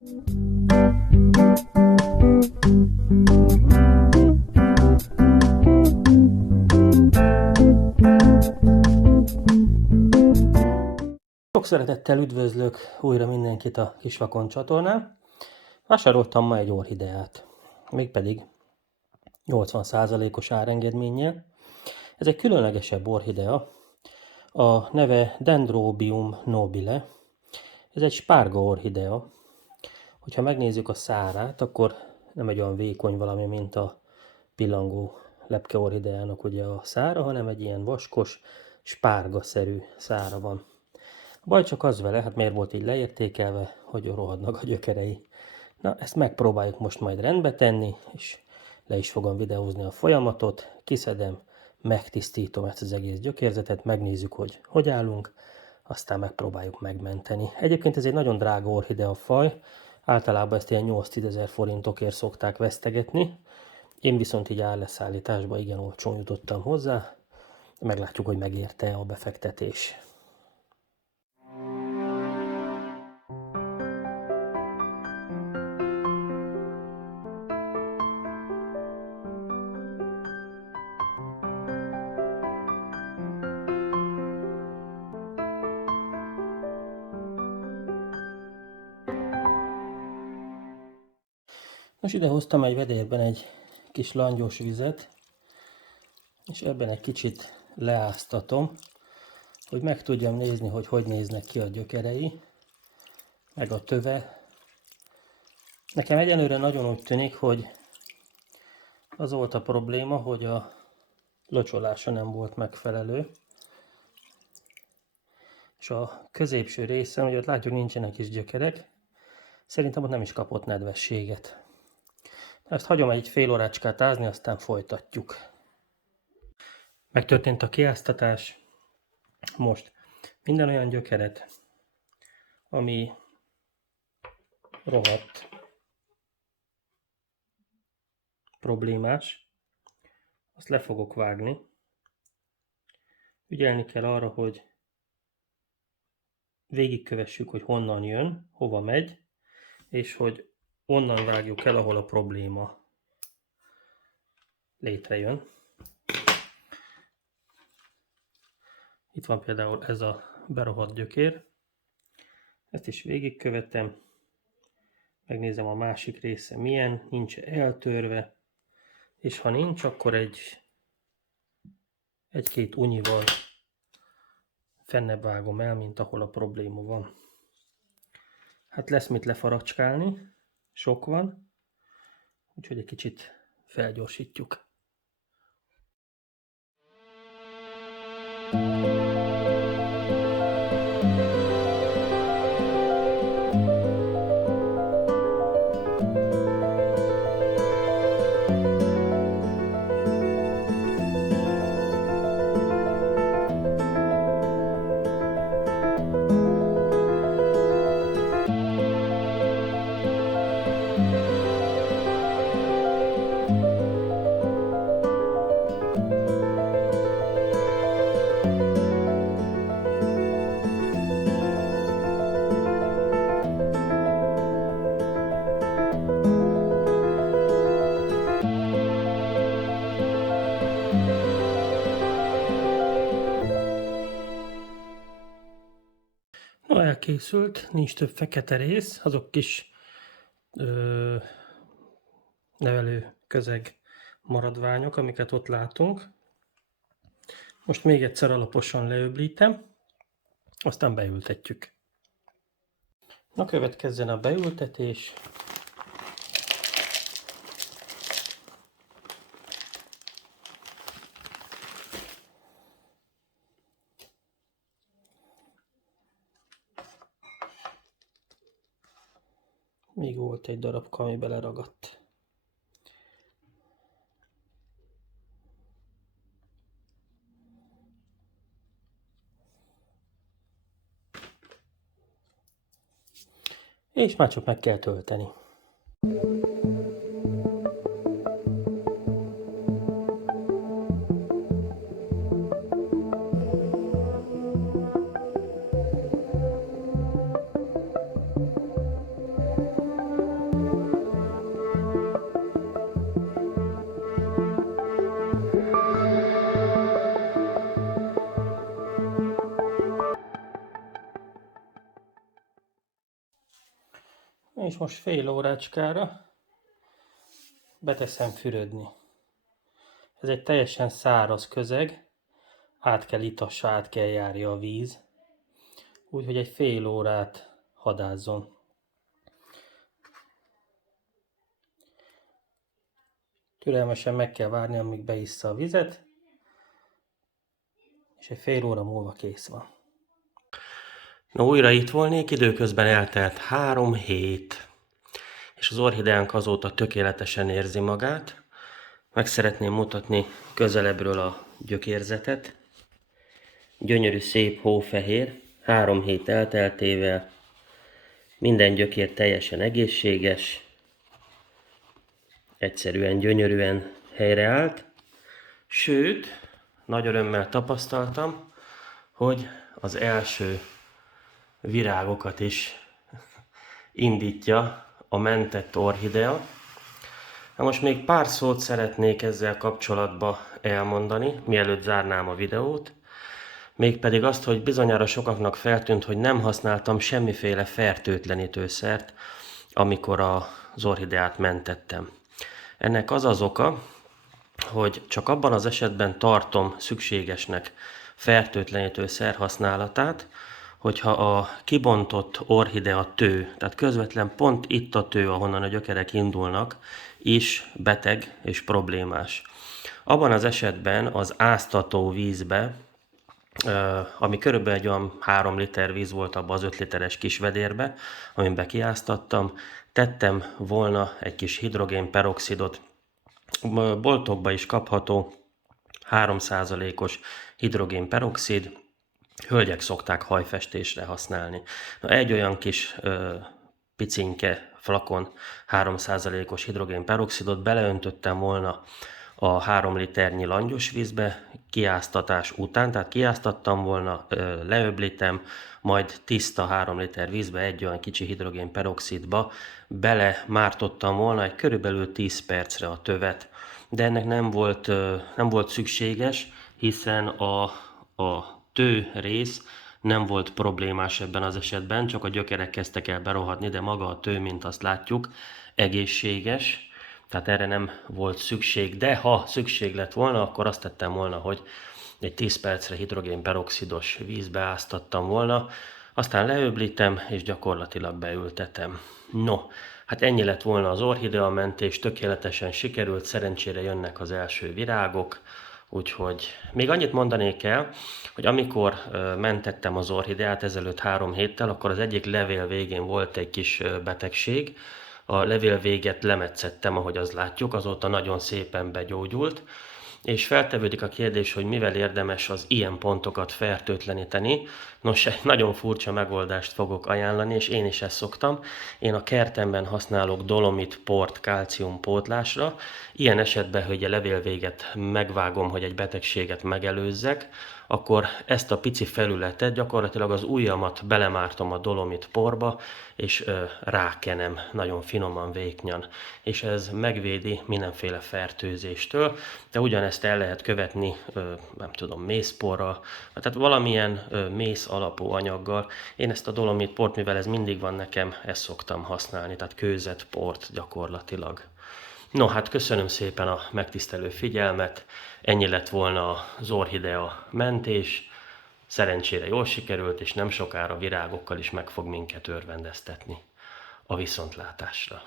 Sok szeretettel üdvözlök újra mindenkit a Kisvakon csatornán. Vásároltam ma egy orchideát, mégpedig 80%-os árengedménnyel. Ez egy különlegesebb orchidea, a neve Dendrobium nobile. Ez egy spárga orchidea. Hogyha megnézzük a szárát, akkor nem egy olyan vékony valami, mint a pillangó lepke orchideának ugye a szára, hanem egy ilyen vaskos, spárgaszerű szára van. A baj csak az vele, hát miért volt így leértékelve, hogy rohadnak a gyökerei. Na, ezt megpróbáljuk most majd rendbe tenni, és le is fogom videózni a folyamatot, kiszedem, megtisztítom ezt az egész gyökérzetet, megnézzük, hogy állunk, aztán megpróbáljuk megmenteni. Egyébként ez egy nagyon drága orchidea faj, általában ezt ilyen 8-10 ezer forintokért szokták vesztegetni. Én viszont így árleszállításba igen olcsón jutottam hozzá, meglátjuk, hogy megérte a befektetés. Most ide hoztam egy vedérben egy kis langyos vizet, és ebben egy kicsit leáztatom, hogy meg tudjam nézni, hogy néznek ki a gyökerei, meg a töve. Nekem egyelőre nagyon úgy tűnik, hogy az volt a probléma, hogy a locsolása nem volt megfelelő. És a középső részen, ugye ott látjuk, nincsenek is gyökerek, szerintem ott nem is kapott nedvességet. Ezt hagyom egy fél órácskát ázni, aztán folytatjuk. Megtörtént a kiáztatás. Most minden olyan gyökeret, ami rohadt, problémás, azt le fogok vágni. Ügyelni kell arra, hogy végigkövessük, hogy honnan jön, hova megy, és hogy onnan vágjuk el, ahol a probléma létrejön. Itt van például ez a berohadt gyökér. Ezt is végigkövetem. Megnézem a másik része milyen, nincs eltörve. És ha nincs, akkor egy-két unyival fennebb vágom el, mint ahol a probléma van. Hát lesz mit lefaragcskálni, sok van, úgyhogy egy kicsit felgyorsítjuk. No, elkészült, nincs több fekete rész, azok kis nevelő közeg maradványok, amiket ott látunk. Most még egyszer alaposan leöblítem, aztán beültetjük. Na, következzen a beültetés. Még volt egy darabka, ami beleragadt. És már csak meg kell tölteni. És most fél órácskára beteszem fürödni. Ez egy teljesen száraz közeg, át kell itassa, át kell járja a víz, úgyhogy egy fél órát hadázzon. Türelmesen meg kell várni, amíg beissza a vizet, és egy fél óra múlva kész van. No, újra itt volnék, időközben eltelt 3 hét, és az orchideánk azóta tökéletesen érzi magát. Meg szeretném mutatni közelebbről a gyökérzetet. Gyönyörű, szép, hófehér, 3 hét elteltével minden gyökér teljesen egészséges, egyszerűen, gyönyörűen helyreállt. Sőt, nagy örömmel tapasztaltam, hogy az első virágokat is indítja a mentett orchidea. Na most még pár szót szeretnék ezzel kapcsolatban elmondani, mielőtt zárnám a videót. Mégpedig azt, hogy bizonyára sokaknak feltűnt, hogy nem használtam semmiféle fertőtlenítőszert, amikor az orchideát mentettem. Ennek az az oka, hogy csak abban az esetben tartom szükségesnek fertőtlenítőszer használatát, hogyha a kibontott orchidea tő, tehát közvetlen pont itt a tő, ahonnan a gyökerek indulnak, is beteg és problémás. Abban az esetben az áztató vízbe, ami körülbelül egy olyan 3 liter víz volt abban az 5 literes kis vedérbe, amiben kiáztattam, tettem volna egy kis hidrogénperoxidot, boltokban is kapható 3%-os hidrogénperoxid, hölgyek szokták hajfestésre használni. Na, egy olyan kis picinke flakon 3%-os hidrogénperoxidot beleöntöttem volna a 3 liternyi langyos vízbe kiáztatás után, tehát kiáztattam volna, leöblítem, majd tiszta 3 liter vízbe egy olyan kicsi hidrogénperoxidba belemártottam volna egy körülbelül 10 percre a tövet, de ennek nem volt szükséges, hiszen a tő rész nem volt problémás ebben az esetben, csak a gyökerek kezdtek el berohadni, de maga a tő, mint azt látjuk, egészséges, tehát erre nem volt szükség, de ha szükség lett volna, akkor azt tettem volna, hogy egy 10 percre hidrogénperoxidos vízbe áztattam volna, aztán leöblítem, és gyakorlatilag beültetem. No, hát ennyi lett volna az orchidea mentés, tökéletesen sikerült, szerencsére jönnek az első virágok, úgyhogy még annyit mondanék el, hogy amikor mentettem az orchideát ezelőtt 3 héttel, akkor az egyik levél végén volt egy kis betegség, a levél véget lemetszettem, ahogy azt látjuk, azóta nagyon szépen begyógyult, és feltevődik a kérdés, hogy mivel érdemes az ilyen pontokat fertőtleníteni. Nos, egy nagyon furcsa megoldást fogok ajánlani, és én is ezt szoktam. Én a kertemben használok dolomit port kálcium pótlásra. Ilyen esetben, hogy a levélvéget megvágom, hogy egy betegséget megelőzzek, akkor ezt a pici felületet, gyakorlatilag az ujjamat belemártom a dolomit porba, és rákenem nagyon finoman, vékonyan. És ez megvédi mindenféle fertőzéstől, de ugyanezt el lehet követni, nem tudom, mészporral, tehát valamilyen mész alapú anyaggal. Én ezt a dolomit port, mivel ez mindig van nekem, ezt szoktam használni, tehát kőzet port gyakorlatilag. No, hát köszönöm szépen a megtisztelő figyelmet, ennyi lett volna az orchidea mentés, szerencsére jól sikerült, és nem sokára virágokkal is meg fog minket örvendeztetni. A viszontlátásra!